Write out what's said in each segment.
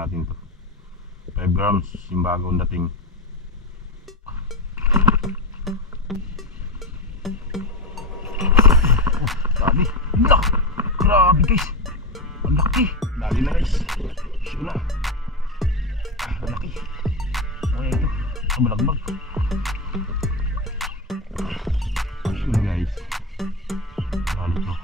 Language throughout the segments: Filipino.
natin to. 5 grams yung bagong dating. Dami. Lak! Grabe guys. Ang laki. Dali na guys. Sure na. Ang laki. Ano ito? Kabalagbag. Sure na guys. Dali ito.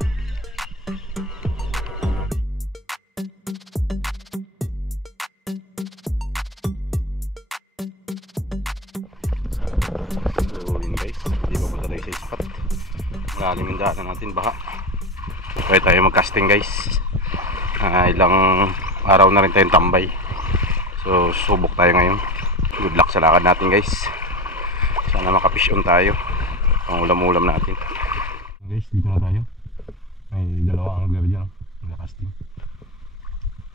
So yun guys. Hindi pa punta tayo sa spot. Malalim yung daanan natin. Baha. Pwede tayo mag-casting guys. Ilang araw na rin tayong tambay. So subok tayo ngayon. Good luck sa lakad natin guys. Sana makafish on tayo. Pang ulam-ulam natin. Guys, dito na tayo. May dalawa ang angler dyan. Nag-casting.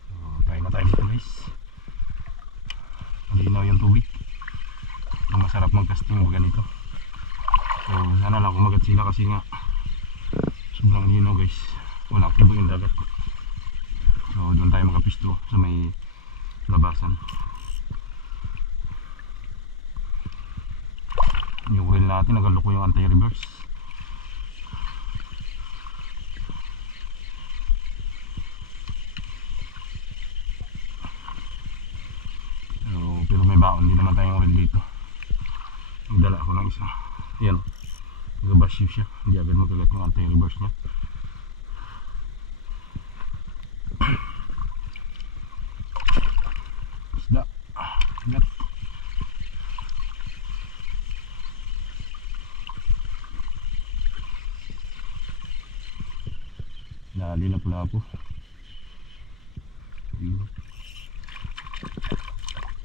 So tayo na tayo dito guys. Malinaw yung tubig. Masarap mag-casting mga ganito. So sana lang kumagat sila kasi nga sobrang linaw guys. Wala aktibo yung dagat. So doon tayo makapisto sa may labasan. Yung reel natin nagaloko yung anti-reverse. So, pero may baon din naman tayong reel dito. Nagdala ako ng isa. Yan, nag-bash siya. Hindi agad magagat yung anti-reverse nya. Isda. Gat. Dali na pula po.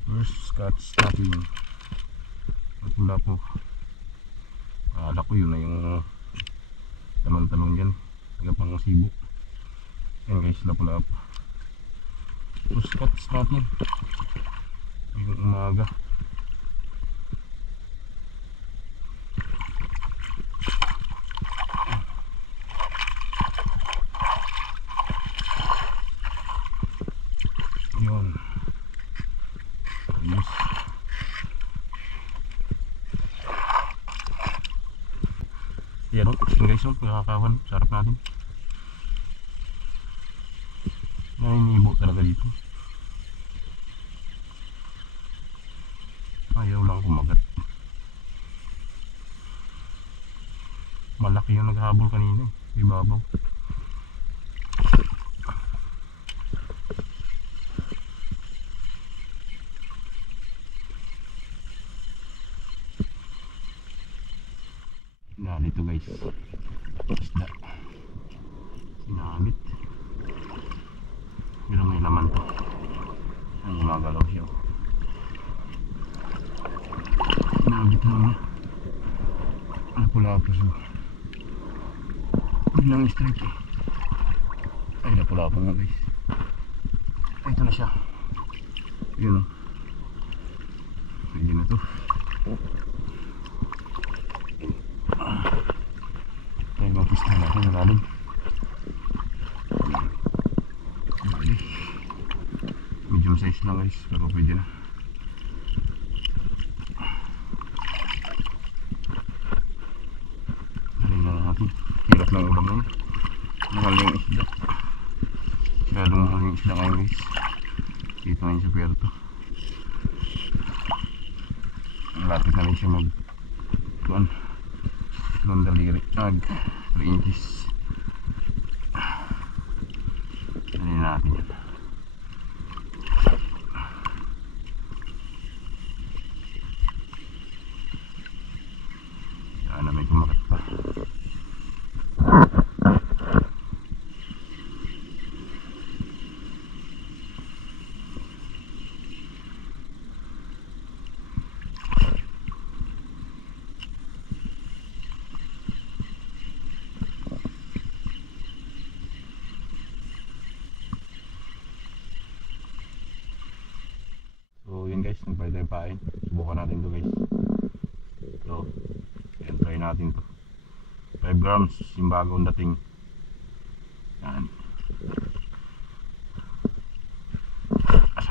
First catch starting. Pula po. Akala ko yun na yung tanong-tanong dyan. Tagapang sibo. Yan guys, lapulap. First catch natin yung umaga. Yun. Ayos. Yan o, guys o, kakakawan, sarap natin. Naninibo talaga dito. Ayaw lang kumagat. Malaki yung naghabol kanina eh, ibabaw. Nah, dito guys. Isda. Sinabit. Pero may laman to. Ang gumagalaw siya. Sinabit mo niya. Ang pula-pula siya. Biglang strike eh. Ay, napula-pula nga guys. Ay, ito na siya. Yun o. Pwede na to. Tayo mapista natin yung lalim. Medium size lang guys, pero pwede na. Halin na natin. Hirap ng ulam lang. Mahal yung isda. Masyadong mahal yung isda ngayon guys. Dito ngayon sa Puerto. Lapit na rin siya mag tuan. Tuan daliri. 3 inches. Halin natin yan. Sana may kumakat pa. So yun guys, nagpahit tayo pain. Subukan natin to guys. So yan, try natin to. 5 grams yung bagong dating. Yan.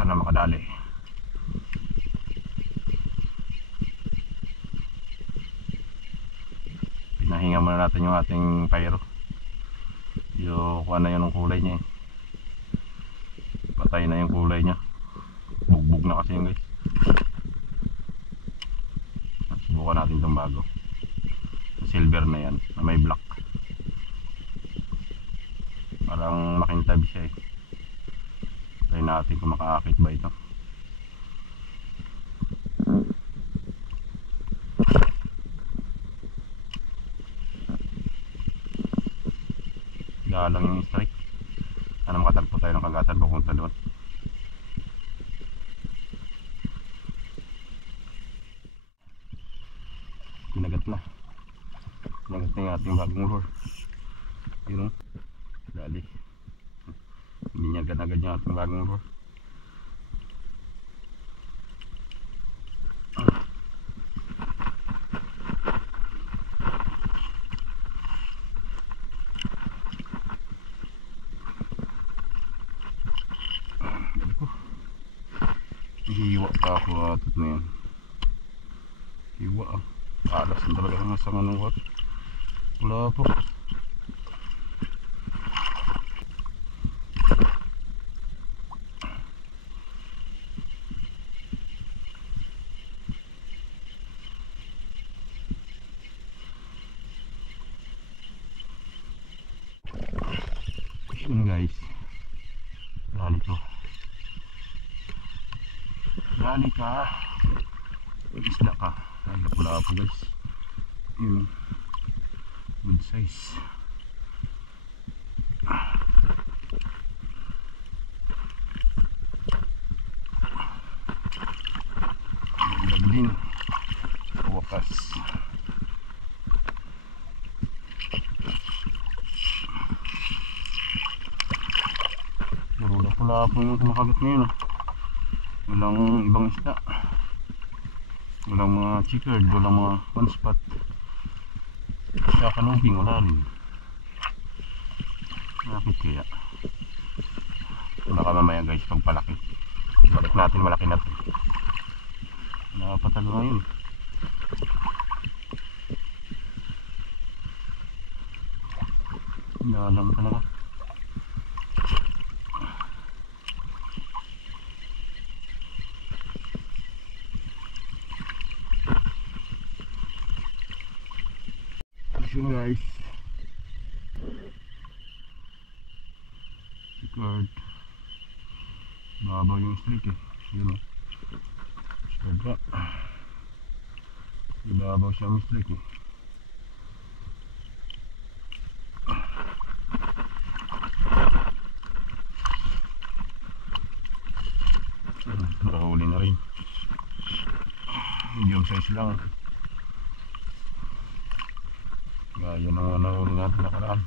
sana makadali. Pinahinga muna natin yung ating pyro. Yung kuha na yun ng kulay niya eh. Patay na yung kulay niya. Bugbog na kasi yun guys. Subukan natin itong bago. Silver na yan, na may black. Parang makintab siya eh. Try natin kung makaakit ba ito. Dalang yung strike. Sana makatagpo tayo ng kagatan papunta doon. Kinagat na yung ating bagong lure. Yun o, dali. Hindi niya agad-agad yung ating bagong lure. Hiwa pa ako atot na yan. Hiwa ah. Alas na talaga ng asang anong wat. Wala po. Yun guys. Lali to. Lali ka. Mag-isda ka. Ay, wala po guys. Yun. Good size. Ganda din. Sa wakas. Wala po yung kumakagat ngayon. Walang ibang isda. Walang mga chicard, walang mga one spot. Sa kanungking wala rin. Bakit kaya? Baka mamaya guys pagpalaki. Balik natin malaki na ito. Nakapatalo ngayon. Dalang talaga. So guys, chicard. Babaw yung strike eh. Yun o. Chicard pa. Babaw siya yung strike eh. Nakahuli na rin. Medium size lang. Gaya ng nahuli natin nakaraan.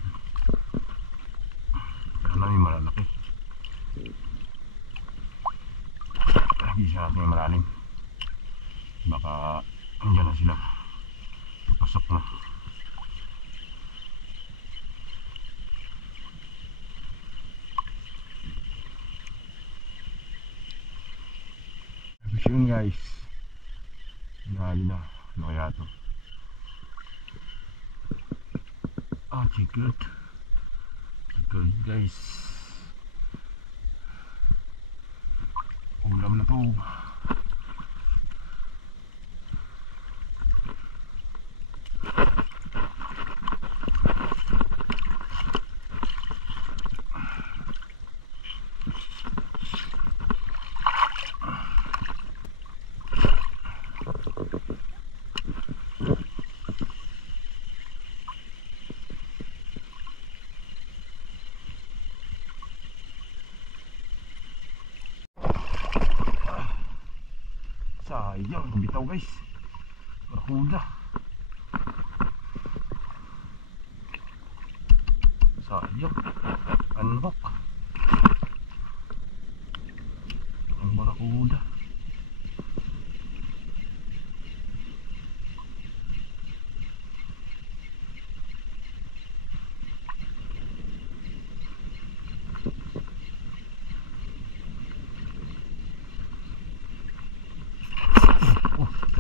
Pero na may malalaki. Lagi siya natin yung malalim. Baka andyan na sila. Pasok na. Tapos yun guys. Lagi na. Ano kaya ito? Chicard. Chicard guys. Ulam na to. Sayang, bitaw guys. Barakuda. Sayang. Anbok. Ang barakuda.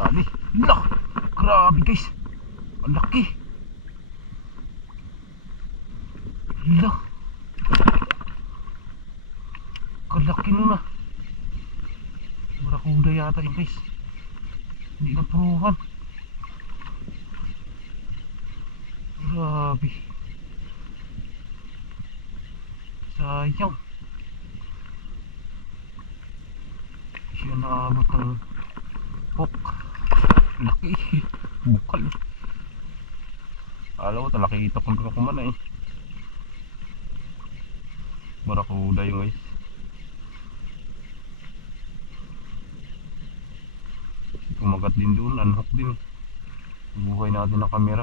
Dali. Lah, grabe guys. Ang laki. Lah. Kalaki nun ah. Barakuda yata yun guys. Hindi na puruhan. Grabe. Sayang. Siya naabot ng hook. Laki. Bukal. Alam ko talaki ito kung kumana eh. Barakuda yung guys. Kumagat din doon, unhook din. Buhay natin ang camera.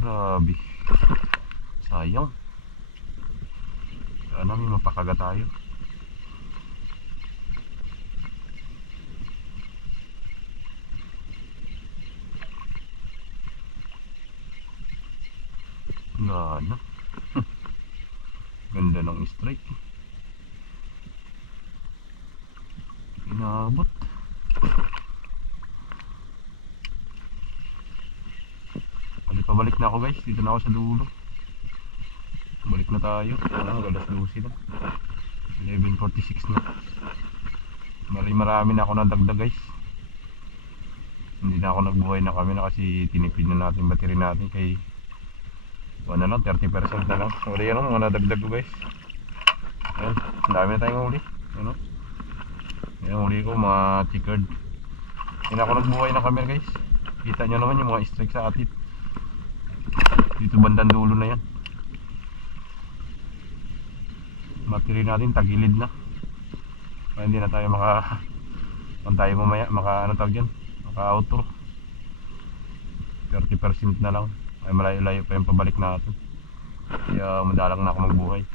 Grabe. Sayang. Sana may mapakaga tayo. Gana. Ganda ng strike. Inabot. Pabalik na ako guys. Dito na ako sa dulo. Balik na tayo. Alas 12 na. 11:46 na. Marami na ako nadagdag guys. Hindi na ako nagbuhay na kami na kasi tinipid na natin battery natin kay ano lang 30% na lang. So yan ang mga nadagdag ko guys. Ayan, dami na tayong huli. Ano? Yan huli ko mga chickered. Hindi ako nagbuhay na camera guys. Kita nyo naman yung mga strike sa atit. Dito bandang dulo na yan. Battery natin tagilid na. Kaya hindi na tayo tayo mamaya ano tawag dyan, maka outro. 30% na lang. Ay malayo-layo pa yung pabalik natin. Kaya madalang na ako magbuhay.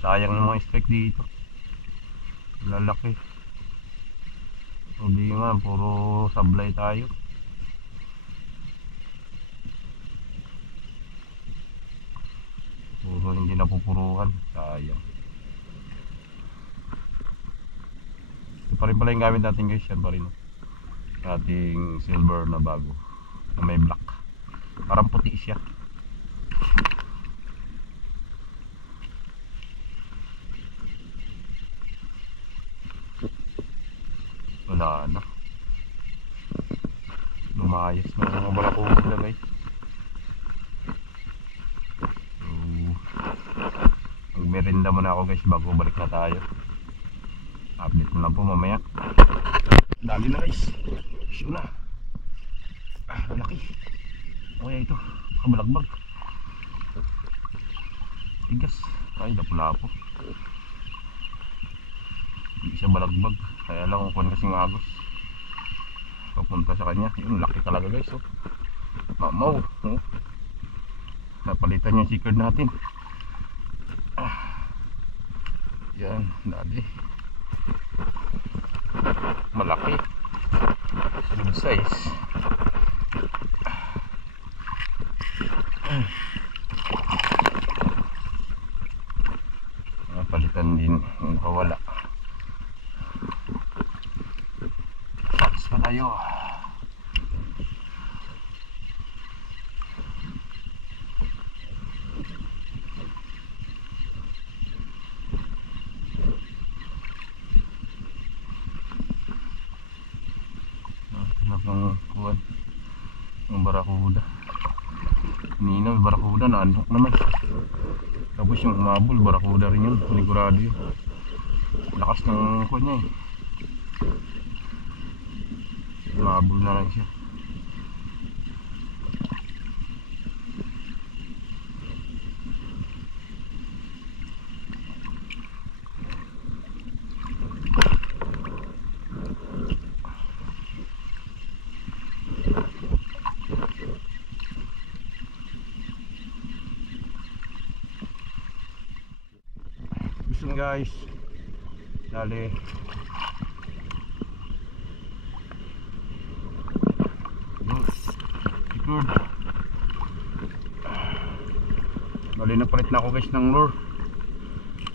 Sayang ng mga strike dito. Lalaki. Hindi nga, puro sablay tayo. Puro hindi napupuruhan. Sayang. Ito pa rin pala yung gamit natin guys. Yan pa rin. Ating silver na bago. Na may black. Parang puti siya. Wala na. Lumayas na mga barakuda guys. So, magmerenda muna ako guys bago balik na tayo. Update na po mamaya. Dali na guys. Show na. Malaki. Kaya ito. Kabalagbag. Tigas. Ay, lapo-lapo. Hindi siya balagbag. Kaya lang kung kasing agos. Papunta sa kanya. Yun, laki talaga guys. Oh. Mamaw. Oh. Napalitan yung chickered natin. Yan. Dali. Malaki. Good size. Napalitan din yung kawala. Tapos pa tayo. Ng barakuda. Kanina may barakuda na unhook naman. Tapos yung umabol barakuda rin yun. Panigurado yun. Lakas ng kuha niya eh. Umabol na lang siya. Guys, dali good. Bali na palit na ako guys ng lure.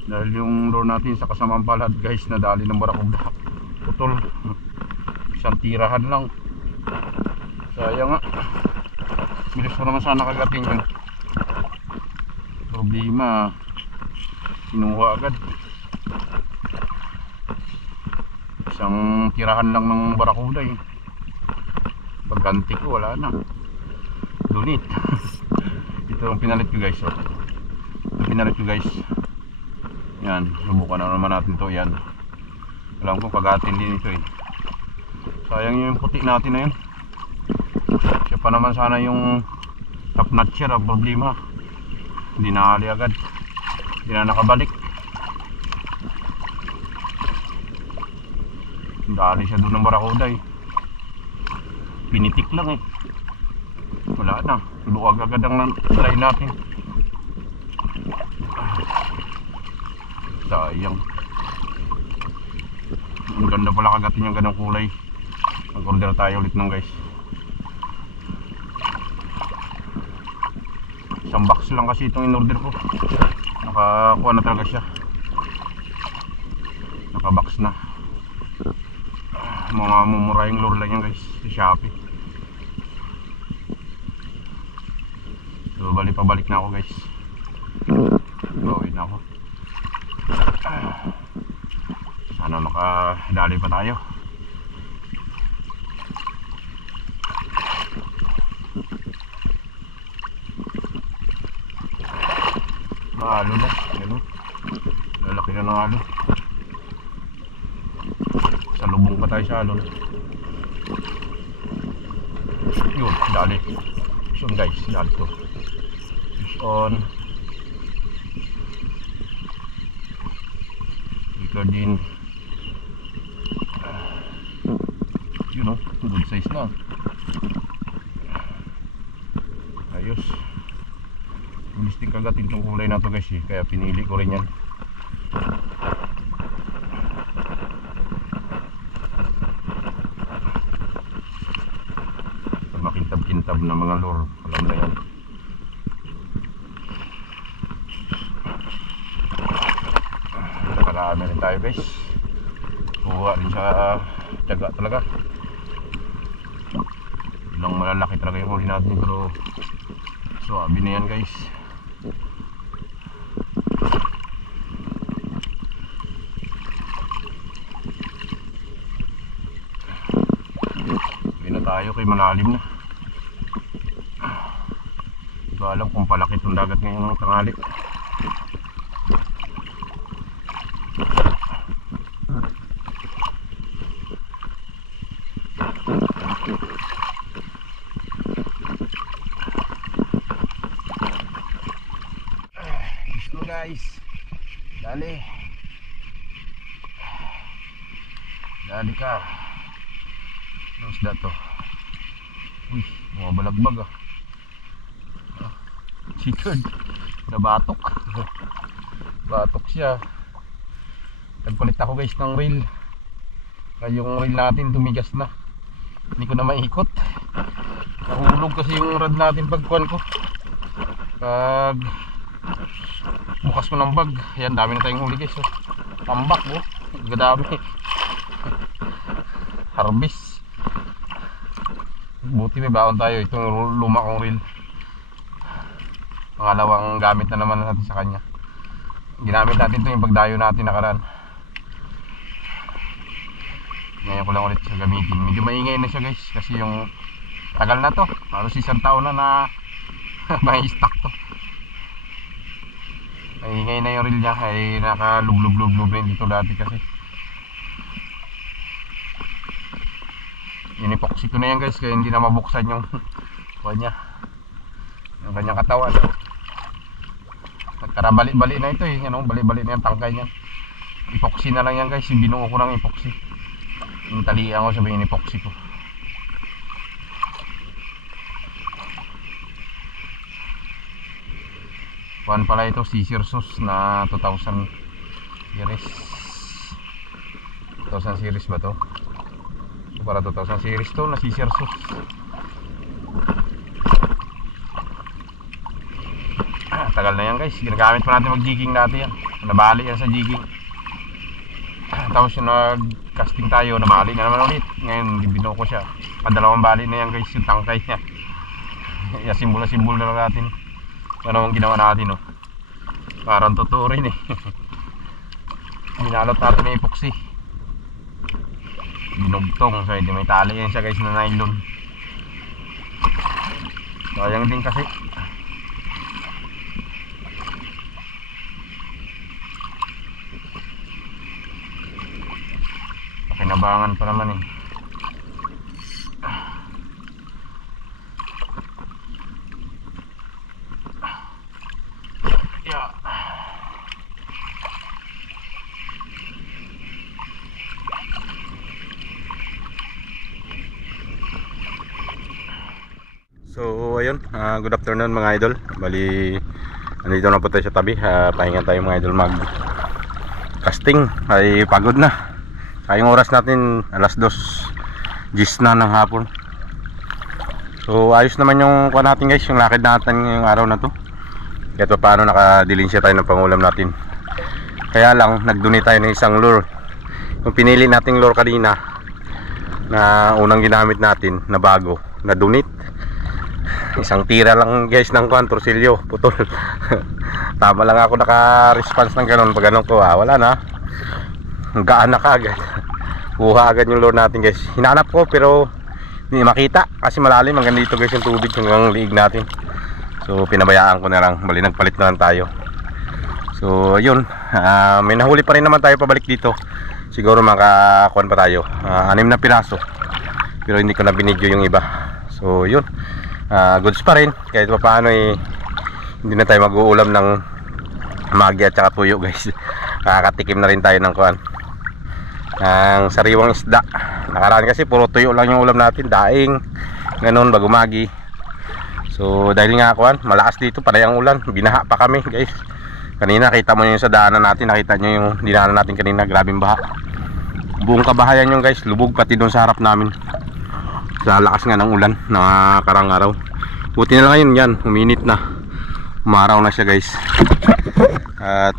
Dahil yung lure natin sa kasamang palad guys, nadali ng barakuda, putol. Isang tirahan lang, sayang nga. Bilis ko naman sana kagatin yun. Problema, kinuha agad. Isang tirahan lang ng barakuda eh. Pagganti ko wala na, lunit. Ito ang pinalit ko guys, oh. Ito pinalit ko guys. Yan, subukan na naman natin to. Yan, alam ko kagatin din ito eh. Sayang yung puti natin na yun. Siya pa naman sana yung top notcher. Ang problema, hindi nakali agad, hindi na nakabalik. Dali siya doon ng barakuda eh. Pinitik lang eh, wala na, luwag agad ang line natin. Sayang. Ang ganda pala kagatin yung ganong kulay. Mag-order tayo ulit nung guys. Isang box lang kasi itong in-order ko. Nakakuha na talaga siya, naka-box na. Mga mumurahing lure lang yan guys sa Shopee. So balik pabalik na ako guys. Gawin na ako. Sana makadali pa tayo. Mahalo na, ano? Lalaki na ng halo. Sa lubong pa tayo sa alon. Yun, dali. Fish on guys, dali to. Fish on. Ika din. You know, good size na. Ayos. Gusto kagatin tong kulay na to guys eh. Kaya pinili ko rin yan. Makintab-kintab na mga lure, alam na yan. Nakarami rin tayo guys. Kuha rin sa tiyaga talaga. Ilang malalaki talaga yung huli natin, pero suwabe na yan guys. Uwi na tayo kay malalim na. Hindi ko alam kung palaki itong dagat ngayong tanghali. Let's go guys. Dali. Dali ka. How's that to? Uy, mga balagbag ah. Chikard. Nabatok. Batok siya. Nagpalit ako guys ng reel. Yung reel natin tumigas na. Hindi ko na maikot. Nahulog kasi yung rod natin pagkuhan ko. Pag bukas ko ng bag. Ayan, dami na tayong huli guys. Oh. Tambak oh. Gadami. Harvest. Buti may baon tayo. Itong luma kong reel. Pangalawang gamit na naman natin sa kanya. Ginamit natin ito yung pagdayo natin nakaraan. Ngayon ko lang ulit siya gamitin. Medyo maingay na siya guys. Kasi yung tagal na to. Halos isang taon na may stock to. Maingay na yung reel niya. Ay nakalublub-lublub rin dito dati kasi. Inipoxy ko na yan guys. Kaya hindi na mabuksan yung kanya. Yung kanyang katawan. Nagkarabalik-balik na ito eh. Ano, balik-balik na yung tangkay niya. Epoxy na lang yan guys. Binuo ko ng epoxy. Yung talian ko sabihin epoxy ko. Kuhan pala ito, Caesar sauce na 2000 series. 2000 series ba to? So, para 2000 series to na Caesar sauce. tagal na yan guys. Ginagamit pa natin mag-jigging dati yan. Nabali yan sa jigging. Tapos yung nag-casting tayo, nabali na naman ulit. Ngayon binuko siya. Padalawang bali na yan guys yung tangkay niya. Simbol na simbol na lang natin. Ano ang ginawa natin, oh. Parang totoo rin eh. Binalot natin na epoxy. Binugtong. So hindi may tali yan siya guys na nylon. Sayang din kasi. Pakinabangan pa naman eh. So ayun, good afternoon mga idol. Bali, nandito na po tayo sa tabi. Pahinga tayo mga idol mag casting. Ay pagod na. Yung oras natin alas 2 gis na ng hapon. So ayos naman yung kuha natin guys, yung lakad natin ngayong araw na to. Kahit pa paano nakadilinsya tayo ng pangulam natin. Kaya lang nag-donate tayo ng isang lure. Yung pinili nating lure kanina na unang ginamit natin na bago, na donate. Isang tira lang guys ng kuwan, torsilyo, putol. Tama lang ako naka-response ng ganun. Pag ganun ko, wala na. Gaan na kaagad. Kuha agad yung lure natin guys. Hinanap ko pero hindi makita kasi malalim hanggang dito guys yung tubig hanggang liig natin. So pinabayaan ko na lang. Bali nagpalit na lang tayo. So yun, may nahuli pa rin naman tayo pabalik dito. Siguro makakuan pa tayo, 6 na piraso. Pero hindi ko na binidyo yung iba. So yun, goods pa rin. Kahit pa paano eh, hindi na tayo mag-uulam ng magi at saka tuyo guys. Kakatikim na rin tayo ng kuan, ng sariwang isda. Nakaraan kasi puro tuyo lang yung ulam natin, daing ganun bago magi. So dahil nga kuan, malakas dito panay ang ulan, binaha pa kami guys. Kanina kita mo yung sa daanan natin, nakita nyo yung dinaanan natin kanina, grabing baha. Buong kabahayan yung guys, lubog pati doon sa harap namin. Sa lakas nga ng ulan na karang araw. Buti na lang ngayon yan, uminit na. Umaraw na siya guys. At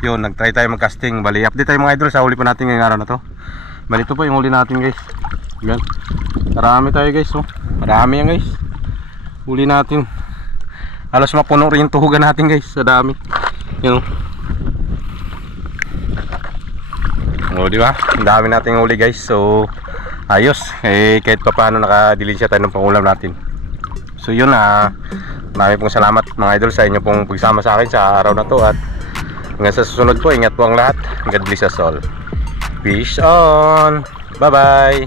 yun, nag-try tayo mag-casting. Bali, update tayo mga idol sa huli pa natin ngayong araw na to. Bali, ito po yung huli natin guys. Yan. Marami tayo guys, oh. Marami yan guys. Huli natin. Halos mapuno rin yung tuhugan natin guys, sa dami. Yun, oh, di ba? Ang dami nating huli guys. So ayos, kahit pa paano nakadilinsya tayo ng pangulam natin. So yun, marami pong salamat mga idol sa inyo pong pagsama sa akin sa araw na to. At hanggang sa susunod po, ingat po ang lahat. God bless us all. Peace on. Bye bye.